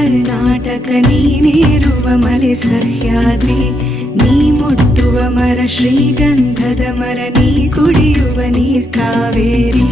ಕರ್ನಾಟಕ ನೀನೇರುವ ಮಲೆ ಸಹ್ಯಾದ್ರಿ, ನೀ ಮುಟ್ಟುವ ಮರ ಶ್ರೀಗಂಧದ ಮರ, ನೀ ಕುಡಿಯುವ ನೀರ್ ಕಾವೇರಿ.